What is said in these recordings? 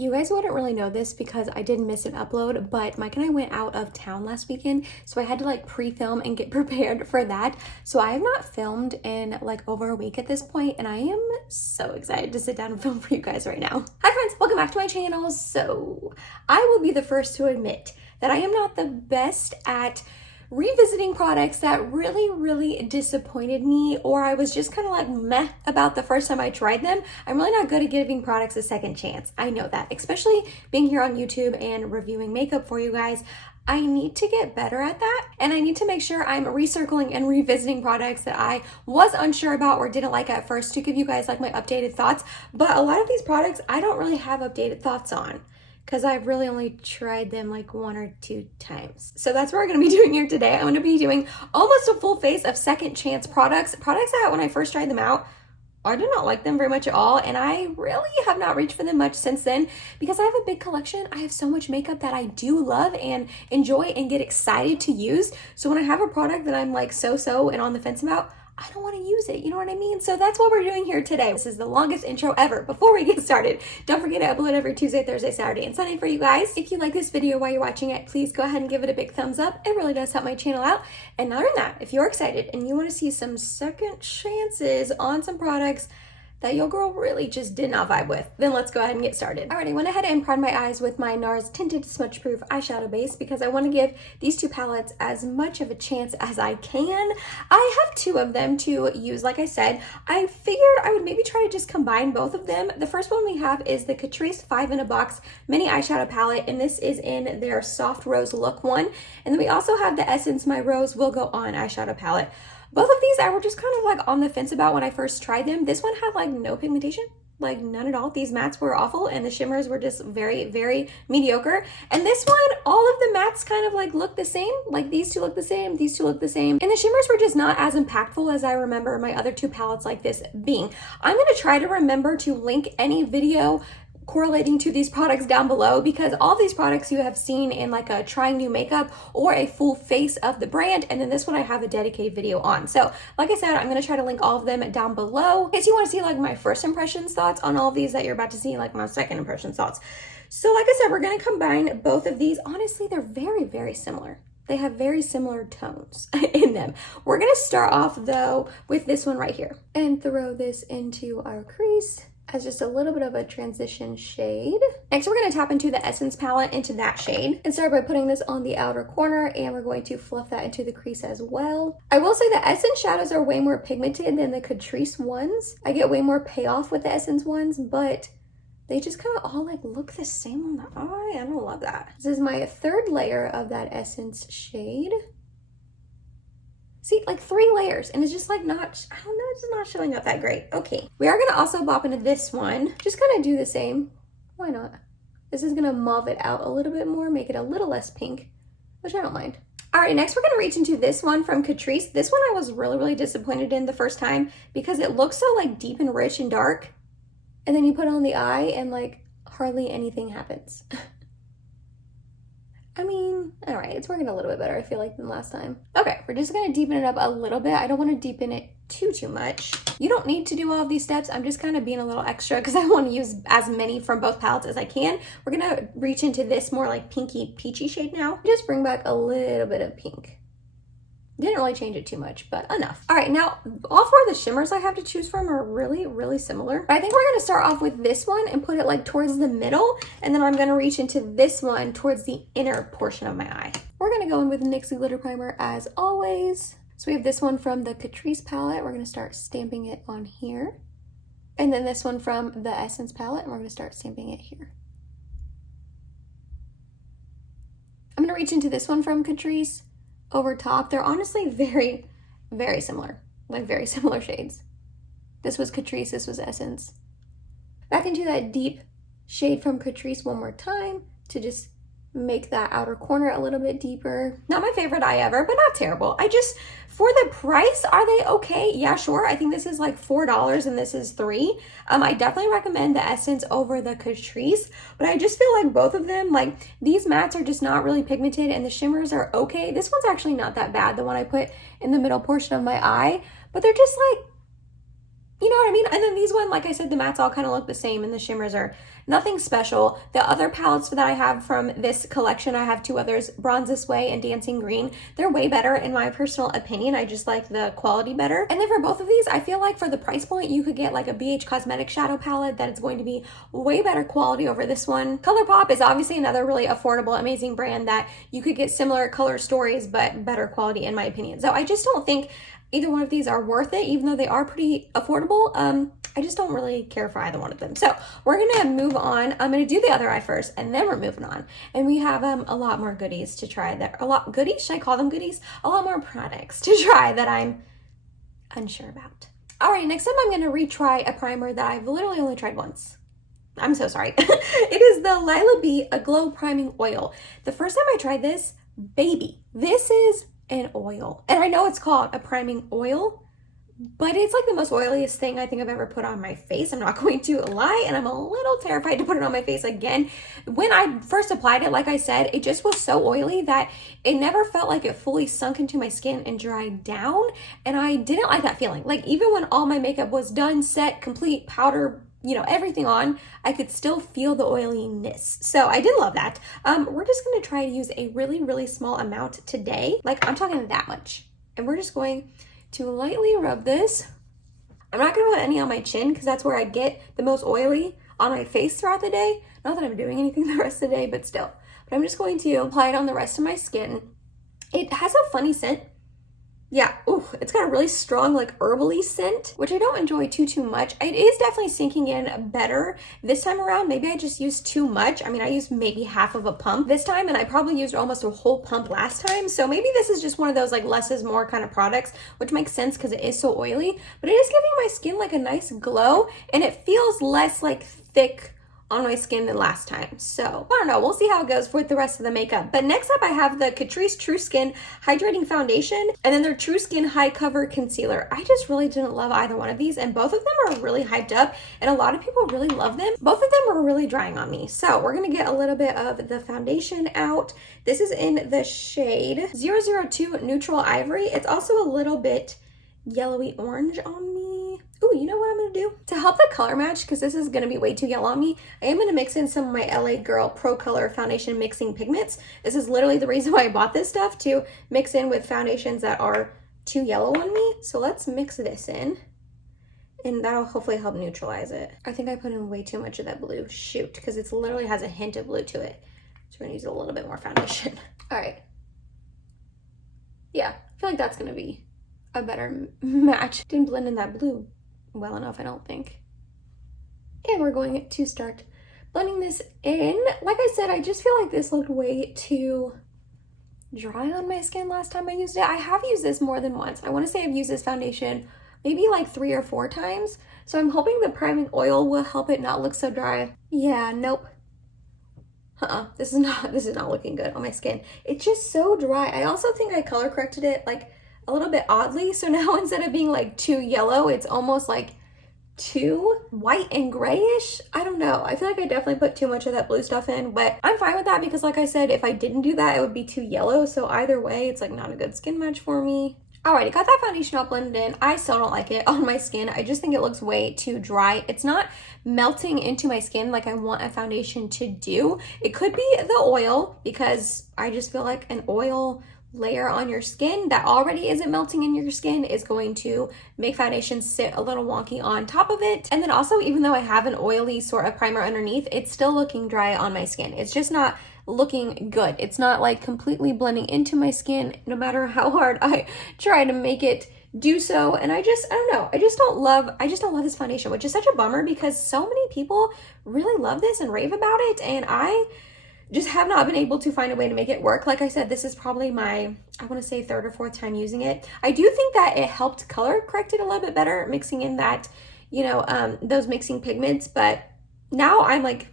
You guys wouldn't really know this because I did miss an upload, but Mike and I went out of town last weekend, so I had to like pre-film and get prepared for that. So I have not filmed in like over a week at this point, and I am so excited to sit down and film for you guys right now. Hi friends, welcome back to my channel. So I will be the first to admit that I am not the best at revisiting products that really disappointed me, or I was just kind of like meh about the first time I tried them. I'm really not good at giving products a second chance. I know that, especially being here on YouTube and reviewing makeup for you guys. I need to get better at that, and I need to make sure I'm recircling and revisiting products that I was unsure about or didn't like at first to give you guys like my updated thoughts. But a lot of these products I don't really have updated thoughts on, because I've really only tried them like 1 or 2 times. So that's what we're gonna be doing here today. I'm gonna be doing almost a full face of second chance products that when I first tried them out, I did not like them very much at all, and I really have not reached for them much since then because I have a big collection. I have so much makeup that I do love and enjoy and get excited to use. So when I have a product that I'm like so and on the fence about, I don't want to use it, you know what I mean? So that's what we're doing here today. This is the longest intro ever. Before we get started, don't forget to upload every Tuesday, Thursday, Saturday, and Sunday for you guys. If you like this video while you're watching it, please go ahead and give it a big thumbs up. It really does help my channel out. And other than that, if you're excited and you want to see some second chances on some products that your girl really just did not vibe with, then let's go ahead and get started. Alright, I went ahead and primed my eyes with my NARS Tinted Smudge Proof eyeshadow base because I want to give these two palettes as much of a chance as I can. I have 2 of them to use, like I said. I figured I would maybe try to just combine both of them. The first one we have is the Catrice 5 in a Box mini eyeshadow palette, and this is in their Soft Rose Look one. And then we also have the Essence My Rose Will Go On eyeshadow palette. Both of these I were just kind of like on the fence about when I first tried them. This one had like no pigmentation, like none at all. These mattes were awful, and the shimmers were just very mediocre. And this one, all of the mattes kind of like look the same. Like these 2 look the same, these 2 look the same. And the shimmers were just not as impactful as I remember my other 2 palettes like this being. I'm gonna try to remember to link any video correlating to these products down below, because all these products you have seen in like a trying new makeup or a full face of the brand, and then this one I have a dedicated video on. So like I said, I'm going to try to link all of them down below in case you want to see like my first impressions thoughts on all of these that you're about to see, like my second impression thoughts. So like I said, we're going to combine both of these. Honestly, they're very similar. They have very similar tones in them. We're going to start off though with this one right here and throw this into our crease as just a little bit of a transition shade. Next, we're gonna tap into the Essence palette into that shade and start by putting this on the outer corner, and we're going to fluff that into the crease as well. I will say the Essence shadows are way more pigmented than the Catrice ones. I get way more payoff with the Essence ones, but they just kind of all like look the same on the eye. I don't love that. This is my 3rd layer of that Essence shade. See, like 3 layers, and it's just like not, I don't know, it's not showing up that great. Okay, we are gonna also bop into this one. Just gonna do the same. Why not? This is gonna mauve it out a little bit more, make it a little less pink, which I don't mind. All right, next we're gonna reach into this one from Catrice. This one I was really disappointed in the first time because it looks so like deep and rich and dark, and then you put it on the eye and like hardly anything happens. I mean, all right, it's working a little bit better, I feel like, than last time. Okay, we're just gonna deepen it up a little bit. I don't wanna deepen it too much. You don't need to do all of these steps. I'm just kind of being a little extra because I want to use as many from both palettes as I can. We're gonna reach into this more like pinky peachy shade now. Just bring back a little bit of pink. Didn't really change it too much, but enough. All right, now all 4 of the shimmers I have to choose from are really similar. But I think we're gonna start off with this one and put it like towards the middle, and then I'm gonna reach into this one towards the inner portion of my eye. We're gonna go in with NYX Glitter Primer as always. So we have this one from the Catrice palette. We're gonna start stamping it on here. And then this one from the Essence palette, and we're gonna start stamping it here. I'm gonna reach into this one from Catrice over top. They're honestly very similar, like very similar shades. This was Catrice, this was Essence. Back into that deep shade from Catrice one more time to just make that outer corner a little bit deeper. Not my favorite eye ever, but not terrible. For the price, are they okay? Yeah, sure. I think this is like $4 and this is $3. I definitely recommend the Essence over the Catrice, but I just feel like both of them, like these mattes are just not really pigmented and the shimmers are okay. This one's actually not that bad, the one I put in the middle portion of my eye, but they're just like, you know what I mean? And then these one, like I said, the mattes all kind of look the same and the shimmers are nothing special. The other palettes that I have from this collection, I have two others, Bronze This Way and Dancing Green. They're way better in my personal opinion. I just like the quality better. And then for both of these, I feel like for the price point, you could get like a BH Cosmetics shadow palette that is going to be way better quality over this one. ColourPop is obviously another really affordable, amazing brand that you could get similar color stories, but better quality in my opinion. So I just don't think either one of these are worth it, even though they are pretty affordable. I just don't really care for either one of them. So we're gonna move on. I'm gonna do the other eye first, and then we're moving on. And we have a lot more goodies to try. Goodies? Should I call them goodies? A lot more products to try that I'm unsure about. Alright, next up I'm gonna retry a primer that I've literally only tried once. I'm so sorry. It is the Lila B A Glow Priming Oil. The first time I tried this, baby, this is an oil. And I know it's called a priming oil, but it's like the most oiliest thing I think I've ever put on my face. I'm not going to lie, and I'm a little terrified to put it on my face again. When I first applied it, like I said, it just was so oily that it never felt like it fully sunk into my skin and dried down, and I didn't like that feeling. Like even when all my makeup was done, set, complete, powder, you know, everything on, I could still feel the oiliness. So I did love that. We're just gonna try to use a really, really small amount today. Like I'm talking that much. And we're just going to lightly rub this. I'm not gonna put any on my chin because that's where I get the most oily on my face throughout the day. Not that I'm doing anything the rest of the day, but still. But I'm just going to apply it on the rest of my skin. It has a funny scent. Yeah, ooh, it's got a really strong, like, herbally scent, which I don't enjoy too much. It is definitely sinking in better this time around. Maybe I just used too much. I mean, I used maybe half of a pump this time, and I probably used almost a whole pump last time. So maybe this is just one of those, like, less is more kind of products, which makes sense because it is so oily. But it is giving my skin, like, a nice glow, and it feels less, like, thick on my skin than last time. So I don't know, we'll see how it goes with the rest of the makeup. But next up I have the Catrice True Skin Hydrating Foundation and then their True Skin High Cover Concealer. I just really didn't love either one of these, and both of them are really hyped up and a lot of people really love them. Both of them are really drying on me. So we're gonna get a little bit of the foundation out. This is in the shade 002 Neutral Ivory. It's also a little bit yellowy orange on me. Ooh, you know what I'm gonna do? To help the color match, because this is gonna be way too yellow on me, I am gonna mix in some of my LA Girl Pro Color Foundation Mixing Pigments. This is literally the reason why I bought this stuff, to mix in with foundations that are too yellow on me. So let's mix this in, and that'll hopefully help neutralize it. I think I put in way too much of that blue. Shoot, because it literally has a hint of blue to it. So we're gonna use a little bit more foundation. All right. Yeah, I feel like that's gonna be a better match. Didn't blend in that blue well enough, I don't think. And we're going to start blending this in. Like I said, I just feel like this looked way too dry on my skin last time I used it. I have used this more than once. I want to say I've used this foundation maybe like 3 or 4 times. So I'm hoping the priming oil will help it not look so dry. Yeah, nope. This is not looking good on my skin. It's just so dry. I also think I color corrected it like a little bit oddly. So now instead of being like too yellow, it's almost like too white and grayish. I don't know. I feel like I definitely put too much of that blue stuff in, but I'm fine with that because like I said, if I didn't do that, it would be too yellow. So either way, it's like not a good skin match for me. Alrighty, got that foundation all blended in. I still don't like it on my skin. I just think it looks way too dry. It's not melting into my skin like I want a foundation to do. It could be the oil because I just feel like an oil layer on your skin that already isn't melting in your skin is going to make foundation sit a little wonky on top of it. And then also, even though I have an oily sort of primer underneath, it's still looking dry on my skin. It's just not looking good. It's not like completely blending into my skin no matter how hard I try to make it do so. And I don't know. I just don't love this foundation, which is such a bummer because so many people really love this and rave about it, and I just have not been able to find a way to make it work. Like I said, this is probably my, I want to say 3rd or 4th time using it. I do think that it helped color correct it a little bit better, mixing in that, you know, those mixing pigments. But now I'm like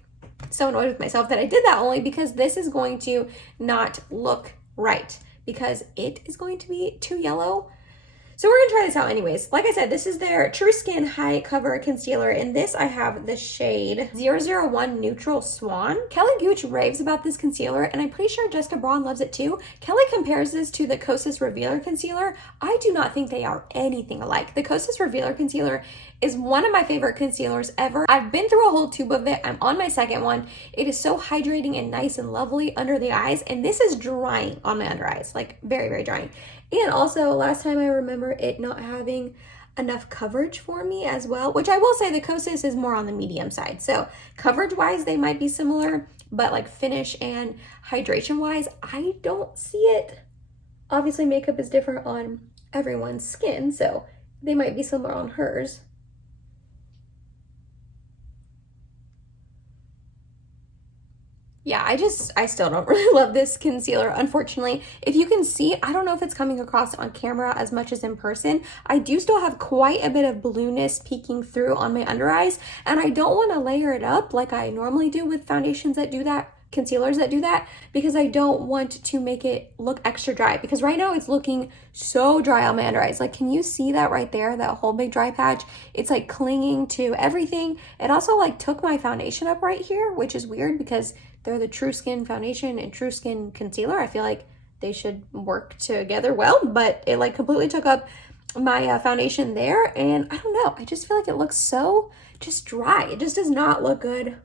so annoyed with myself that I did that only because this is going to not look right because it is going to be too yellow. So we're gonna try this out anyways. Like I said, this is their True Skin High Cover Concealer. In this, I have the shade 001 Neutral Swan. Kelly Gooch raves about this concealer, and I'm pretty sure Jessica Braun loves it too. Kelly compares this to the Kosas Revealer Concealer. I do not think they are anything alike. The Kosas Revealer Concealer is one of my favorite concealers ever. I've been through a whole tube of it. I'm on my second one. It is so hydrating and nice and lovely under the eyes, and this is drying on my under eyes, like very, very drying. And also, last time I remember it not having enough coverage for me as well, which I will say the Kosas is more on the medium side. So coverage-wise, they might be similar, but like finish and hydration-wise, I don't see it. Obviously, makeup is different on everyone's skin, so they might be similar on hers. Yeah, I still don't really love this concealer, unfortunately. If you can see, I don't know if it's coming across on camera as much as in person. I do still have quite a bit of blueness peeking through on my under eyes, and I don't want to layer it up like I normally do with foundations that do that, concealers that do that, because I don't want to make it look extra dry, because right now it's looking so dry on my under eyes. Like, can you see that right there, that whole big dry patch? It's like clinging to everything. It also like took my foundation up right here, which is weird because they're the True Skin foundation and True Skin concealer. I feel like they should work together well, but it like completely took up my foundation there, and I don't know, I just feel like it looks so just dry. It just does not look good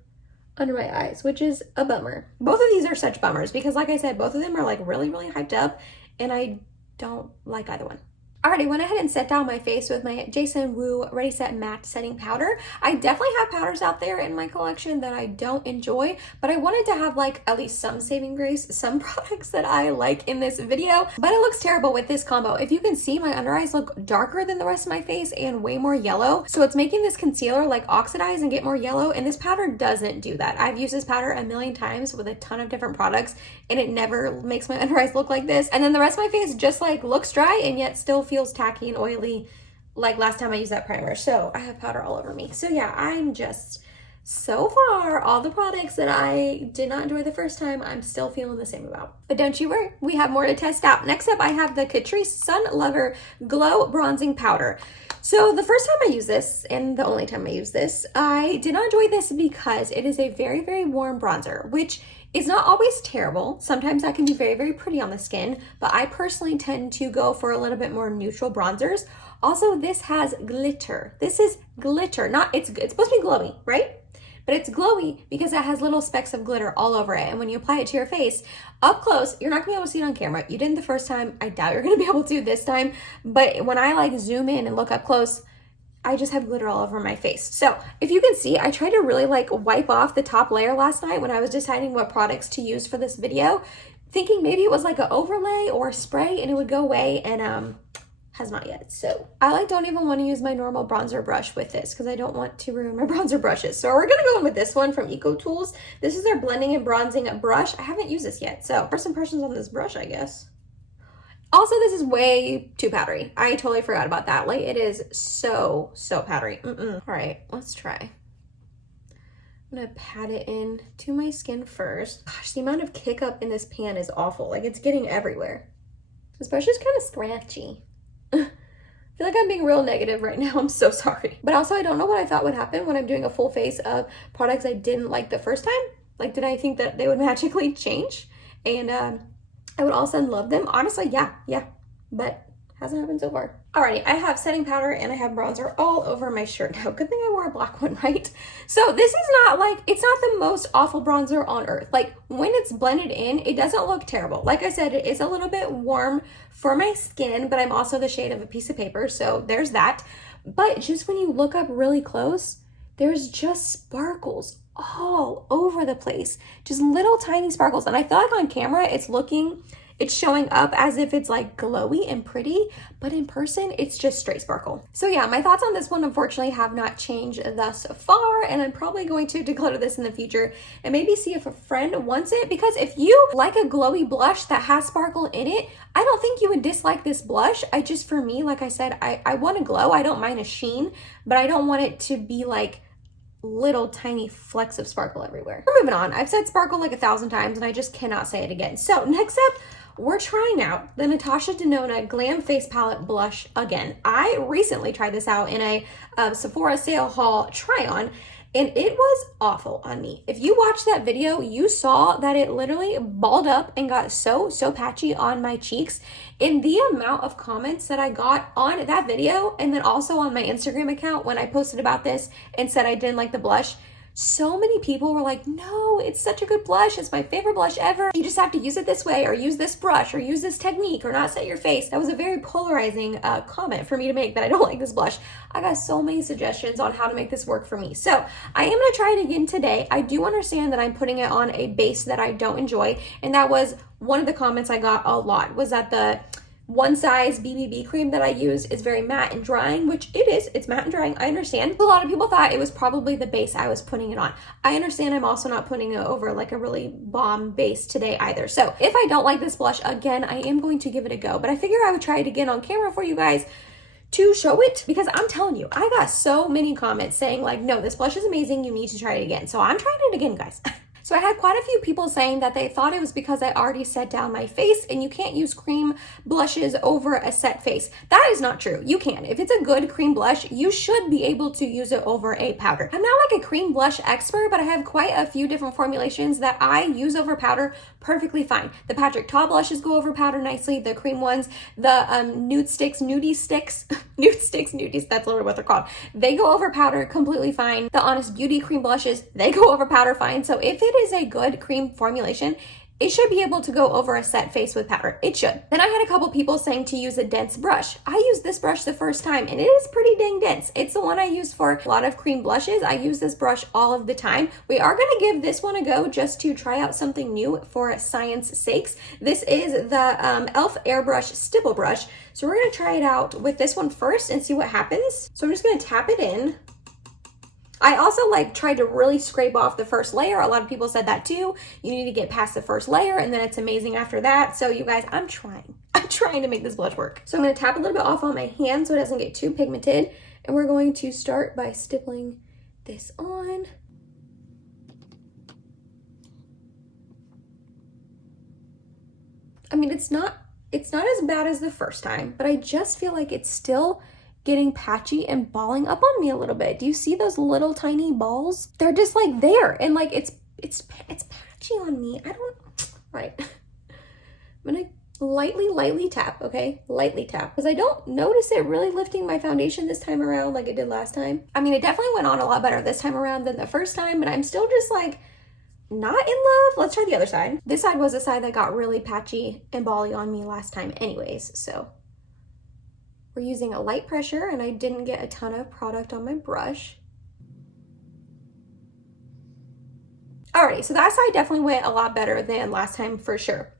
under my eyes, which is a bummer. Both of these are such bummers because, like I said, both of them are like really, really hyped up, and I don't like either one. Alrighty, went ahead and set down my face with my Jason Wu Ready Set Matte Setting Powder. I definitely have powders out there in my collection that I don't enjoy, but I wanted to have like at least some saving grace, some products that I like in this video, but it looks terrible with this combo. If you can see, my under eyes look darker than the rest of my face and way more yellow. So it's making this concealer like oxidize and get more yellow, and this powder doesn't do that. I've used this powder a million times with a ton of different products, and it never makes my under eyes look like this. And then the rest of my face just like looks dry and yet still feels tacky and oily like last time I used that primer. So I have powder all over me. So yeah, I'm just, so far, all the products that I did not enjoy the first time, I'm still feeling the same about. But don't you worry, we have more to test out. Next up, I have the Catrice Sun Lover Glow Bronzing Powder. So the first time I used this, and the only time I used this, I did not enjoy this because it is a very, very warm bronzer, which is not always terrible. Sometimes that can be very, very pretty on the skin, but I personally tend to go for a little bit more neutral bronzers. Also, this has glitter. This is glitter, it's supposed to be glowy, right? But it's glowy because it has little specks of glitter all over it. And when you apply it to your face, up close, you're not gonna be able to see it on camera. You didn't the first time. I doubt you're gonna be able to this time. But when I like zoom in and look up close, I just have glitter all over my face. So if you can see, I tried to really like wipe off the top layer last night when I was deciding what products to use for this video, thinking maybe it was like an overlay or a spray and it would go away, and has not yet. So I like don't even want to use my normal bronzer brush with this because I don't want to ruin my bronzer brushes. So we're gonna go in with this one from Eco Tools. This is their blending and bronzing brush. I haven't used this yet, so first impressions on this brush, I guess. Also, this is way too powdery. I totally forgot about that. Like, it is so powdery. All right, let's try. I'm gonna pat it in to my skin first. Gosh, the amount of kick up in this pan is awful. Like, it's getting everywhere. This brush is kind of scratchy. I feel like I'm being real negative right now. I'm so sorry. But also, I don't know what I thought would happen when I'm doing a full face of products I didn't like the first time. Like, did I think that they would magically change? And I would all of a sudden love them. Honestly, yeah, but hasn't happened so far. Alrighty, I have setting powder and I have bronzer all over my shirt now. Good thing I wore a black one, right? So this is not like, it's not the most awful bronzer on earth. Like, when it's blended in, it doesn't look terrible. Like I said, it is a little bit warm for my skin, but I'm also the shade of a piece of paper, so there's that. But just when you look up really close, there's just sparkles all over the place. Just little tiny sparkles. And I feel like on camera, it's showing up as if it's like glowy and pretty, but in person, it's just straight sparkle. So yeah, my thoughts on this one unfortunately have not changed thus far, and I'm probably going to declutter this in the future and maybe see if a friend wants it, because if you like a glowy blush that has sparkle in it, I don't think you would dislike this blush. For me, like I said, I want a glow. I don't mind a sheen, but I don't want it to be like little tiny flecks of sparkle everywhere. We're moving on. I've said sparkle like 1,000 times and I just cannot say it again. So next up, we're trying out the Natasha Denona Glam Face Palette Blush again. I recently tried this out in a Sephora sale haul try-on, and it was awful on me. If you watched that video, you saw that it literally balled up and got so patchy on my cheeks. And the amount of comments that I got on that video, and then also on my Instagram account when I posted about this and said I didn't like the blush, so many people were like, no, it's such a good blush. It's my favorite blush ever. You just have to use it this way, or use this brush, or use this technique, or not set your face. That was a very polarizing comment for me to make, that I don't like this blush. I got so many suggestions on how to make this work for me. So I am gonna try it again today. I do understand that I'm putting it on a base that I don't enjoy. And that was one of the comments I got a lot, was that the One Size BBB cream that I use is very matte and drying, which it is. It's matte and drying. I understand. A lot of people thought it was probably the base I was putting it on. I understand. I'm also not putting it over like a really bomb base today either. So if I don't like this blush again, I am going to give it a go. But I figure I would try it again on camera for you guys to show it, because I'm telling you, I got so many comments saying like, no, this blush is amazing. You need to try it again. So I'm trying it again, guys. So I had quite a few people saying that they thought it was because I already set down my face, and you can't use cream blushes over a set face. That is not true. You can. If it's a good cream blush, you should be able to use it over a powder. I'm not like a cream blush expert, but I have quite a few different formulations that I use over powder perfectly fine. The Patrick Ta blushes go over powder nicely. The cream ones, the Nude Sticks, Nudies, that's literally what they're called. They go over powder completely fine. The Honest Beauty cream blushes, they go over powder fine. So if it is a good cream formulation, it should be able to go over a set face with powder. It should. Then I had a couple people saying to use a dense brush. I used this brush the first time, and it is pretty dang dense. It's the one I use for a lot of cream blushes. I use this brush all of the time. We are going to give this one a go just to try out something new for science sakes. This is the e.l.f. Airbrush Stipple Brush. So we're going to try it out with this one first and see what happens. So I'm just going to tap it in. I also tried to really scrape off the first layer. A lot of people said that too. You need to get past the first layer, and then it's amazing after that. So you guys, I'm trying to make this blush work. So I'm going to tap a little bit off on my hand so it doesn't get too pigmented. And we're going to start by stippling this on. I mean, it's not as bad as the first time, but I just feel like it's still getting patchy and balling up on me a little bit. Do you see those little tiny balls? They're just like there, and like it's patchy on me. Right. I'm gonna lightly tap, okay? Lightly tap, because I don't notice it really lifting my foundation this time around like it did last time. I mean, it definitely went on a lot better this time around than the first time, but I'm still just like not in love. Let's try the other side. This side was the side that got really patchy and bally on me last time anyways, so we're using a light pressure, and I didn't get a ton of product on my brush. Alrighty, so that side definitely went a lot better than last time for sure.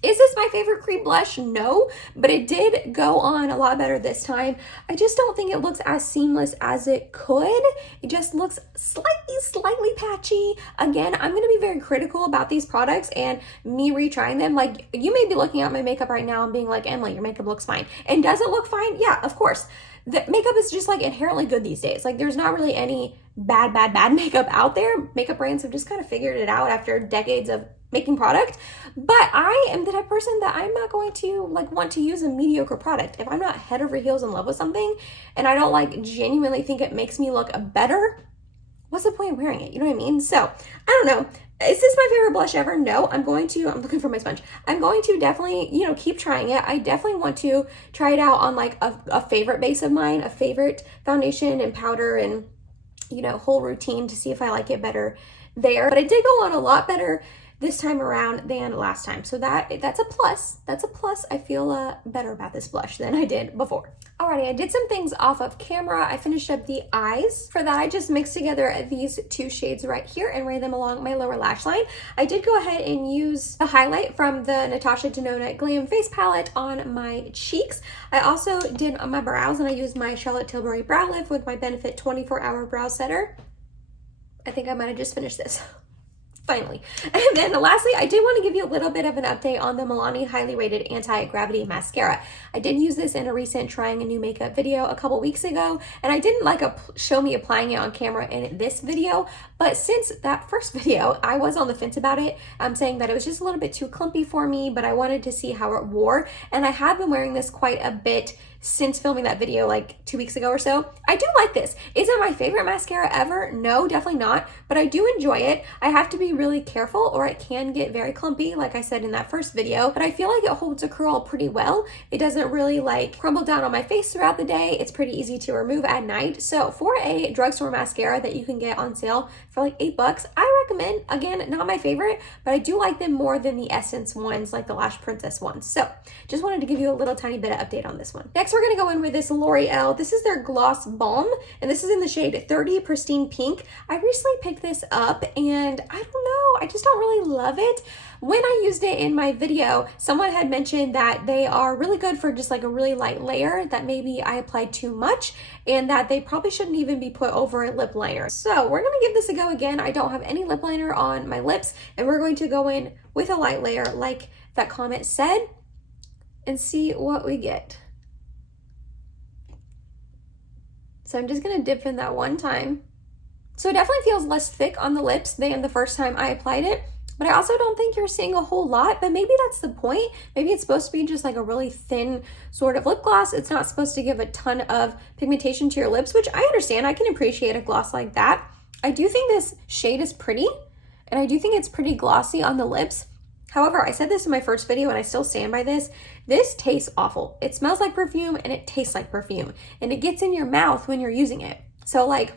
Is this my favorite cream blush? No, but it did go on a lot better this time. I just don't think it looks as seamless as it could. It just looks slightly patchy. Again, I'm going to be very critical about these products and me retrying them. Like, you may be looking at my makeup right now and being like, Emily, your makeup looks fine. And does it look fine? Yeah, of course. The makeup is just like inherently good these days. Like, there's not really any bad makeup out there. Makeup brands have just kind of figured it out after decades of making product. But I am the type of person that I'm not going to want to use a mediocre product. If I'm not head over heels in love with something and I don't genuinely think it makes me look better, what's the point of wearing it? You know what I mean? So I don't know. Is this my favorite blush ever? No. I'm looking for my sponge. I'm going to definitely, keep trying it. I definitely want to try it out on a favorite base of mine, a favorite foundation and powder and, whole routine to see if I like it better there. But it did go on a lot better this time around than last time. So that's a plus. That's a plus. I feel better about this blush than I did before. Alrighty, I did some things off of camera. I finished up the eyes. For that, I just mixed together these two shades right here and ran them along my lower lash line. I did go ahead and use a highlight from the Natasha Denona Glam Face Palette on my cheeks. I also did my brows, and I used my Charlotte Tilbury Brow Lift with my Benefit 24-Hour Brow Setter. I think I might have just finished this. finally. And then lastly, I did want to give you a little bit of an update on the Milani Highly Rated Anti-Gravity Mascara. I did use this in a recent trying a new makeup video a couple weeks ago, and I didn't like show me applying it on camera in this video, but since that first video, I was on the fence about it. I'm saying that it was just a little bit too clumpy for me, but I wanted to see how it wore, and I have been wearing this quite a bit since filming that video like 2 weeks ago or so. I do like this. Is it my favorite mascara ever? No, definitely not, but I do enjoy it. I have to be really careful or it can get very clumpy, like I said in that first video, but I feel like it holds a curl pretty well. It doesn't really like crumble down on my face throughout the day. It's pretty easy to remove at night. So for a drugstore mascara that you can get on sale for like $8, I recommend. Again, not my favorite, but I do like them more than the Essence ones, like the Lash Princess ones. So just wanted to give you a little tiny bit of update on this one. Next, we're gonna go in with this L'Oreal. This is their Gloss Balm, and this is in the shade 30 Pristine Pink. I recently picked this up, and I don't know, I just don't really love it. When I used it in my video, someone had mentioned that they are really good for just like a really light layer, that maybe I applied too much, and that they probably shouldn't even be put over a lip liner. So we're gonna give this a go again. I don't have any lip liner on my lips, and we're going to go in with a light layer like that comment said, and see what we get. So I'm just gonna dip in that one time. So it definitely feels less thick on the lips than the first time I applied it, but I also don't think you're seeing a whole lot, but maybe that's the point. Maybe it's supposed to be just like a really thin sort of lip gloss. It's not supposed to give a ton of pigmentation to your lips, which I understand. I can appreciate a gloss like that. I do think this shade is pretty, and I do think it's pretty glossy on the lips. However, I said this in my first video and I still stand by this. This tastes awful. It smells like perfume and it tastes like perfume, and it gets in your mouth when you're using it. So like,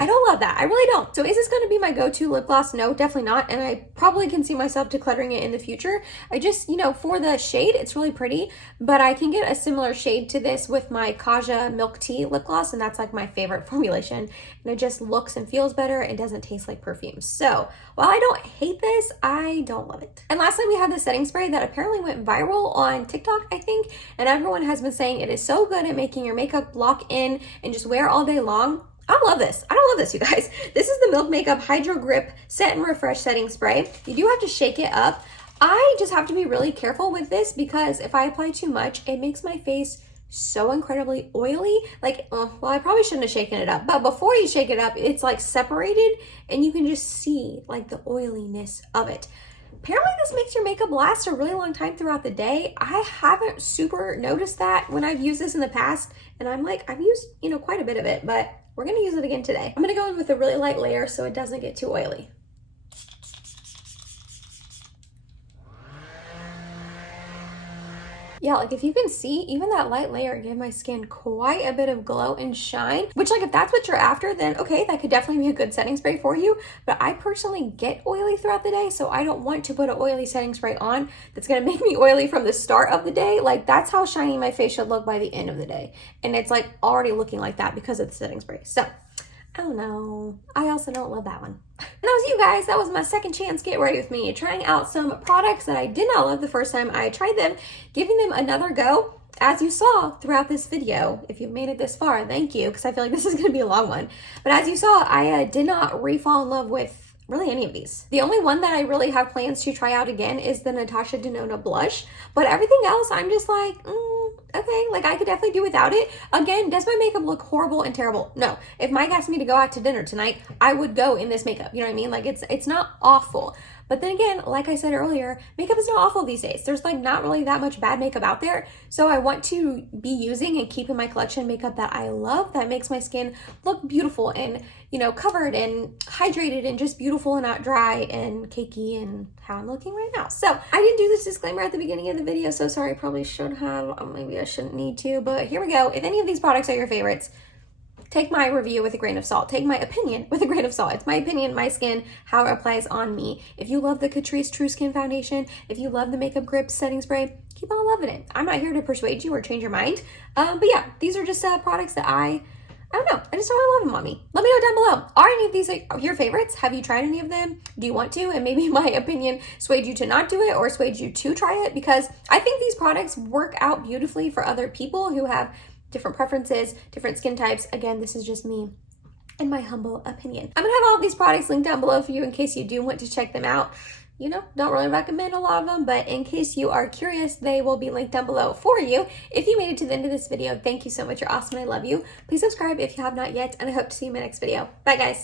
I don't love that. I really don't. So is this going to be my go-to lip gloss? No, definitely not. And I probably can see myself decluttering it in the future. I just, you know, for the shade, it's really pretty, but I can get a similar shade to this with my Kaja Milk Tea lip gloss, and that's like my favorite formulation. And it just looks and feels better and doesn't taste like perfume. So while I don't hate this, I don't love it. And lastly, we have the setting spray that apparently went viral on TikTok, I think, and everyone has been saying it is so good at making your makeup block in and just wear all day long. I love this. I don't love this, you guys. This is the Milk Makeup Hydro Grip Set and Refresh Setting Spray. You do have to shake it up. I just have to be really careful with this because if I apply too much, it makes my face so incredibly oily. Like, well, I probably shouldn't have shaken it up, but before you shake it up, it's like separated and you can just see like the oiliness of it. Apparently this makes your makeup last a really long time throughout the day. I haven't super noticed that when I've used this in the past, and I'm like, I've used, you know, quite a bit of it, but we're gonna use it again today. I'm gonna go in with a really light layer so it doesn't get too oily. Yeah, like if you can see, even that light layer gave my skin quite a bit of glow and shine, which like if that's what you're after, then okay, that could definitely be a good setting spray for you. But I personally get oily throughout the day, so I don't want to put an oily setting spray on that's gonna make me oily from the start of the day. Like that's how shiny my face should look by the end of the day. And it's like already looking like that because of the setting spray. So I don't know. I also don't love that one. And that was you guys. That was my second chance get ready with me, trying out some products that I did not love the first time I tried them, giving them another go. As you saw throughout this video, if you've made it this far, thank you, because I feel like this is going to be a long one. But as you saw, I did not re-fall in love with really any of these. The only one that I really have plans to try out again is the Natasha Denona blush, but everything else I'm just like, okay, like I could definitely do without it. Again, does my makeup look horrible and terrible? No. If Mike asked me to go out to dinner tonight, I would go in this makeup. You know what I mean? Like it's not awful. But then again, like I said earlier, makeup is not awful these days. There's like not really that much bad makeup out there. So I want to be using and keep in my collection makeup that I love, that makes my skin look beautiful and, you know, covered and hydrated and just beautiful and not dry and cakey and how I'm looking right now. So I didn't do this disclaimer at the beginning of the video, so sorry, I probably should have, maybe I shouldn't need to, but here we go. If any of these products are your favorites, take my review with a grain of salt. Take my opinion with a grain of salt. It's my opinion, my skin, how it applies on me. If you love the Catrice True Skin Foundation, if you love the Makeup Grip Setting Spray, keep on loving it. I'm not here to persuade you or change your mind. But yeah, these are just products that I don't know. I just don't really love them on me. Let me know down below. Are any of these your favorites? Have you tried any of them? Do you want to? And maybe my opinion swayed you to not do it or swayed you to try it, because I think these products work out beautifully for other people who have different preferences, different skin types. Again, this is just me in my humble opinion. I'm gonna have all of these products linked down below for you in case you do want to check them out. You know, don't really recommend a lot of them, but in case you are curious, they will be linked down below for you. If you made it to the end of this video, thank you so much. You're awesome. I love you. Please subscribe if you have not yet, and I hope to see you in my next video. Bye, guys.